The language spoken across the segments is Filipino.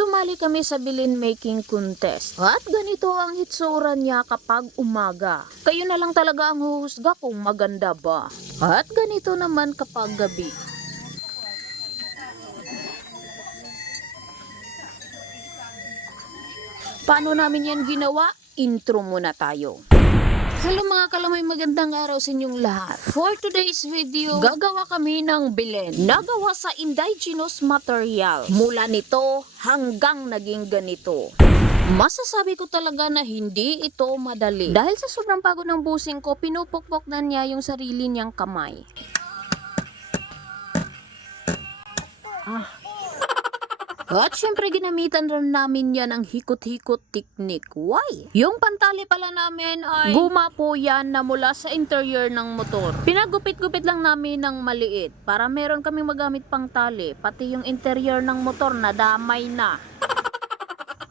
Sumali kami sa bilin making contest. At ganito ang hitsura niya kapag umaga. Kayo na lang talaga ang huhusga kung maganda ba. At ganito naman kapag gabi. Paano namin yan ginawa? Intro muna tayo. Hello mga kalamay, magandang araw sa inyong lahat. For today's video, gagawa kami ng bilen. Nagawa sa indigenous material. Mula nito hanggang naging ganito. Masasabi ko talaga na hindi ito madali. Dahil sa sobrang pagod ng busing ko, pinupukpok na niya yung sarili niyang kamay. At syempre ginamitan rin namin yan ang hikot-hikot technique. Why? Yung pantali pala namin ay guma po yan na mula sa interior ng motor. Pinagupit-gupit lang namin ng maliit para meron kaming magamit pang tali. Pati yung interior ng motor na damay na.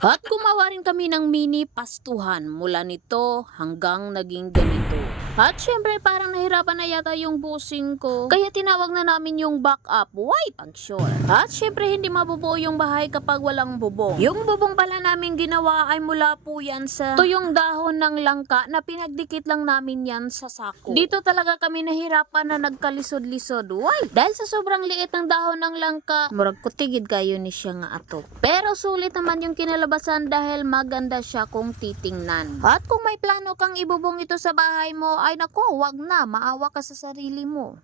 At gumawa rin kami ng mini pastuhan mula nito hanggang naging ganito. At syempre parang nahirapan na yata yung busing ko. Kaya tinawag na namin yung backup. Why? Pag sure. At syempre hindi mabubuo yung bahay kapag walang bubong. Yung bubong pala namin ginawa ay mula po yan sa tuyong dahon ng langka na pinagdikit lang namin yan sa sako. Dito talaga kami nahirapan na nagkalisod-lisod. Why? Dahil sa sobrang liit ng dahon ng langka, murag kutigid kayo ni siya nga ato. Pero sulit naman yung kinalabasan dahil maganda siya kung titingnan. At kung may plano kang ibubong ito sa bahay mo, ay nako, wag na, maawa ka sa sarili mo.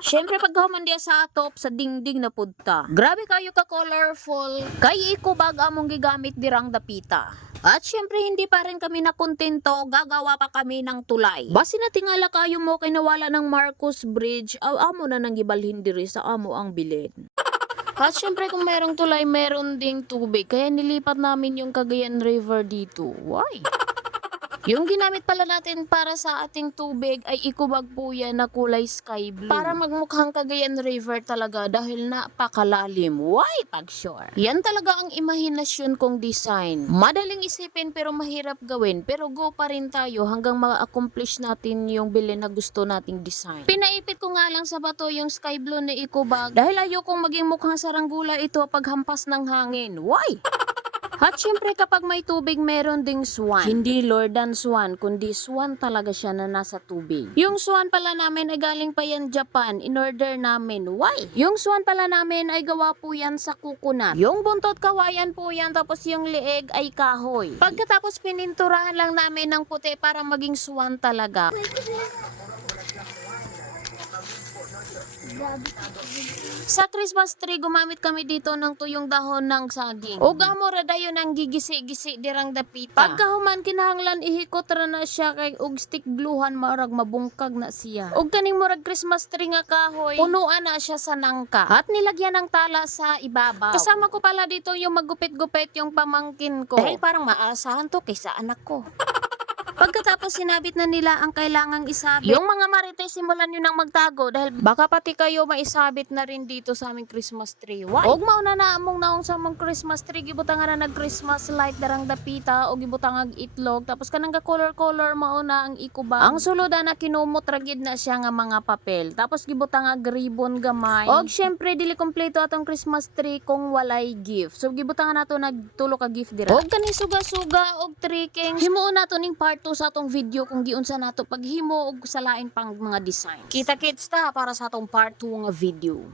Syempre pag humandiya sa atop sa dingding na pudta. Grabe kayo ka colorful. Kay ikubag among gigamit dirang dapita. At syempre hindi pa rin kami nakontento, gagawa pa kami ng tulay. Basi na tingala kayo mo kay nawala ng Marcos Bridge, amo na nang gibalhin diri sa amo ang bilin. At syempre kung merong tulay, meron ding tubig. Kaya nilipat namin yung Cagayan River dito. Why? Yung ginamit pala natin para sa ating tubig ay ikubag po yan na kulay sky blue. Para magmukhang Cagayan River talaga dahil napakalalim. Why? Pag sure. Yan talaga ang imahinasyon kong design. Madaling isipin pero mahirap gawin. Pero go pa rin tayo hanggang ma-accomplish natin yung bilin na gusto nating design. Pinaipit ko nga lang sa bato yung sky blue na ikubag dahil ayokong maging mukhang saranggula ito paghampas ng hangin. Why? At syempre kapag may tubig meron ding swan. Hindi Lordan swan kundi swan talaga siya na nasa tubig. Yung swan pala namin ay galing pa yan Japan. In order namin. Why? Yung swan pala namin ay gawa po yan sa coconut. Yung buntot kawayan po yan tapos yung leeg ay kahoy. Pagkatapos pininturahan lang namin ng puti para maging swan talaga. Sa Christmas tree, gumamit kami dito ng tuyong dahon ng saging. O gamora dayon ang gigisi-gisi dirang dapita. Pagkahuman kinahanglan ihikot ra na siya kay og stick gluehan marag mabungkag na siya. Og kaning murag Christmas tree nga kahoy, punuan na siya sa nangka. At nilagyan ng tala sa ibabaw. Kasama ko pala dito yung magupit-gupit yung pamangkin ko. Dahil parang maasahan to kaysa anak ko. Pagkatapos sinabit na nila ang kailangang isabit. Yung mga marites simulan nyo nang magtago dahil baka pati kayo maisabit na rin dito sa aming Christmas tree. Why? Og mauna na among naong sa among Christmas tree, gibutangan na nag Christmas light darang dapita o gibutangag itlog tapos kanang ga color mauna ang ikubang. Ang sulod na kinumot ragid na siya nga mga papel. Tapos gibutangag ribbon gamay. Og syempre dili kompleto atong Christmas tree kung walay gift. So gibutangan nato nagtulo ka gift dira. Og kani suga-suga og tricking. Himuon nato ning part 2 sa atong video kung giunsa nato paghimo og sa lain pang mga design. Kita-kits ta para sa atong part 2 nga video.